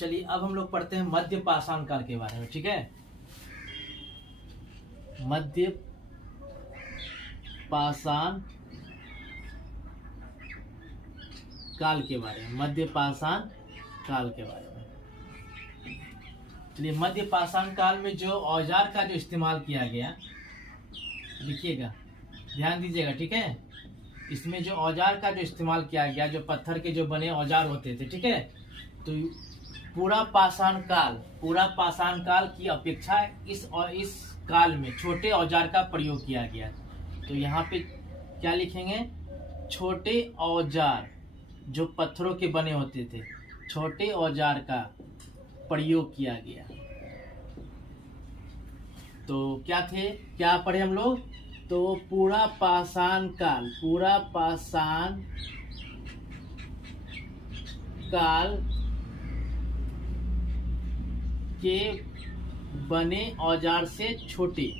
चलिए अब हम लोग पढ़ते हैं मध्य पाषाण काल के बारे में। ठीक है, मध्य पाषाण काल के बारे में, मध्य पाषाण काल के बारे में। चलिए, मध्य पाषाण काल में जो औजार का जो इस्तेमाल किया गया, लिखिएगा, ध्यान दीजिएगा। ठीक है, इसमें जो औजार का जो इस्तेमाल किया गया, जो पत्थर के जो बने औजार होते थे, ठीक है, तो पूरा पाषाण काल की अपेक्षा इस काल में छोटे औजार का प्रयोग किया गया। तो यहाँ पे क्या लिखेंगे? छोटे औजार जो पत्थरों के बने होते थे, छोटे औजार का प्रयोग किया गया। तो क्या पढ़े हम लोग? तो पूरा पाषाण काल के बने औजार से छोटे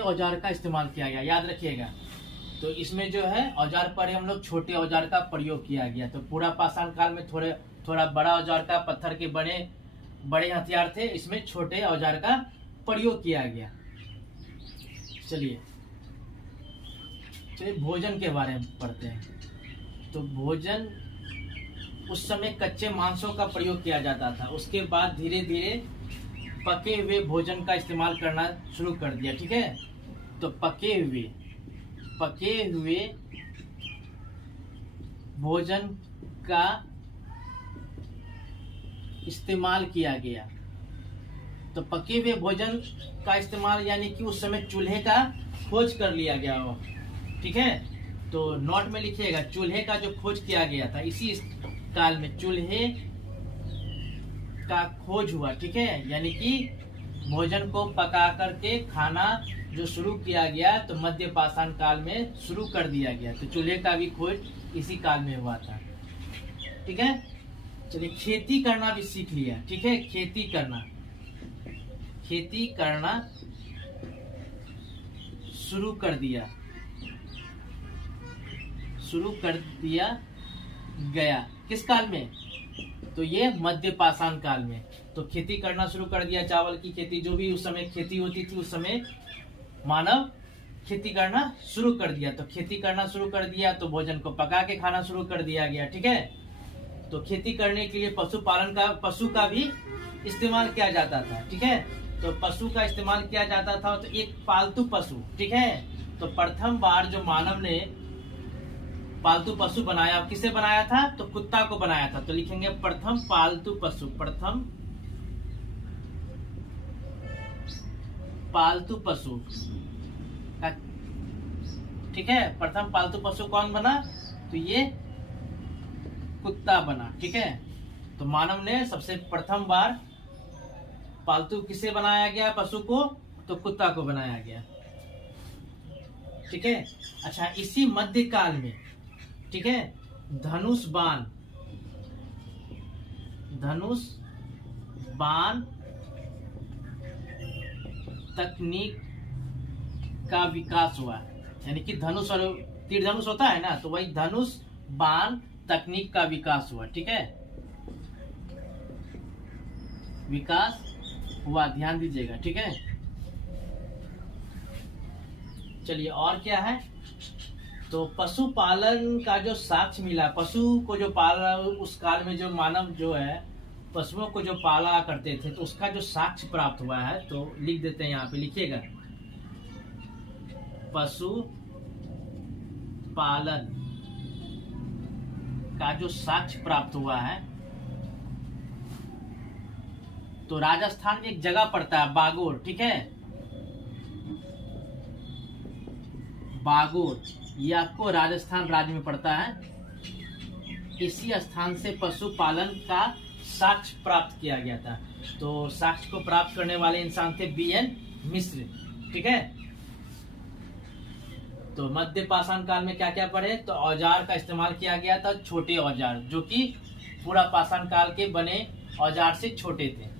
औजार का इस्तेमाल किया गया। याद रखिएगा। तो इसमें जो है औजार पर हम लोग छोटे औजार का प्रयोग किया गया। तो पूरा पाषाण काल में थोड़ा बड़ा औजार का, पत्थर के बड़े हथियार थे, इसमें छोटे औजार का प्रयोग किया गया। चलिए भोजन के बारे में पढ़ते हैं। तो भोजन, उस समय कच्चे मांसों का प्रयोग किया जाता था, उसके बाद धीरे धीरे पके हुए भोजन का इस्तेमाल करना शुरू कर दिया। ठीक है, तो पके हुए भोजन का इस्तेमाल किया गया। तो पके हुए भोजन का इस्तेमाल यानी कि उस समय चूल्हे का खोज कर लिया गया हो। ठीक है, तो नोट में लिखिएगा, चूल्हे का जो खोज किया गया था, इसी काल में चूल्हे का खोज हुआ। ठीक है, यानी कि भोजन को पका करके खाना जो शुरू किया गया, तो मध्य पाषाण काल में शुरू कर दिया गया। तो चूल्हे का भी खोज इसी काल में हुआ था। ठीक है, चलिए खेती करना भी सीख लिया। ठीक है, खेती करना शुरू कर दिया गया। किस काल में? तो ये मध्य पाषाण काल में। तो खेती करना शुरू कर दिया, चावल की खेती, जो भी उस समय खेती होती थी, उस समय मानव खेती करना शुरू कर दिया। तो खेती करना शुरू कर दिया, तो भोजन को पका के खाना शुरू कर दिया गया। ठीक है, तो खेती करने के लिए पशु का भी इस्तेमाल किया जाता था। ठीक है, तो पशु का इस्तेमाल किया जाता था, तो एक पालतू पशु। ठीक है, तो प्रथम बार जो मानव ने पालतू पशु बनाया, किसे बनाया था? तो कुत्ता को बनाया था। तो लिखेंगे प्रथम पालतू पशु। ठीक है, प्रथम पालतू पशु कौन बना? तो ये कुत्ता बना। ठीक है, तो मानव ने सबसे प्रथम बार पालतू किसे बनाया गया? पशु को, तो कुत्ता को बनाया गया। ठीक है, अच्छा, इसी मध्यकाल में, ठीक है, धनुष बाण तकनीक का विकास हुआ। यानी कि धनुष और तीर धनुष होता है ना, तो वही धनुष बाण तकनीक का विकास हुआ। ठीक है, विकास हुआ, ध्यान दीजिएगा। ठीक है, चलिए और क्या है? तो पशुपालन का जो साक्ष्य मिला, पशु को जो पाला, उस काल में जो मानव जो है पशुओं को जो पाला करते थे, तो उसका जो साक्ष्य प्राप्त हुआ है, तो लिख देते हैं, यहाँ पे लिखिएगा, पशु पालन का जो साक्ष्य प्राप्त हुआ है, तो राजस्थान में एक जगह पड़ता है बागोर। ठीक है, बागोर, ये आपको राजस्थान राज्य में पड़ता है। इसी स्थान से पशुपालन का साक्ष्य प्राप्त किया गया था। तो साक्ष्य को प्राप्त करने वाले इंसान थे बीएन मिश्र। ठीक है, तो मध्य पाषाण काल में क्या क्या पढ़े? तो औजार का इस्तेमाल किया गया था, छोटे औजार, जो कि पूरा पाषाण काल के बने औजार से छोटे थे।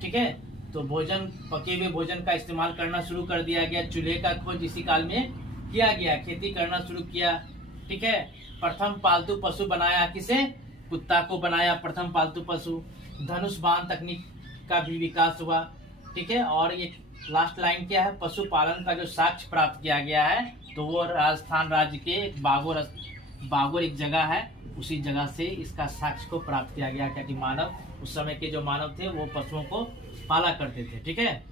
ठीक है, तो पके हुए भोजन का इस्तेमाल करना शुरू कर दिया गया। चूल्हे का खोज इसी काल में किया गया। खेती करना शुरू किया। ठीक है। प्रथम पालतू पशु बनाया किसे? कुत्ता को बनाया प्रथम पालतू पशु। धनुष बाण तकनीक का भी विकास हुआ, ठीक है। और ये लास्ट लाइन क्या है? पशुपालन का जो साक्ष्य प्राप्त किया गया है तो वो राजस्थान राज्य के बागोर एक जगह है, उसी जगह से इसका साक्ष्य को प्राप्त किया गया, क्योंकि मानव उस समय के जो मानव थे वो पशुओं को पाला करते थे, ठीक है।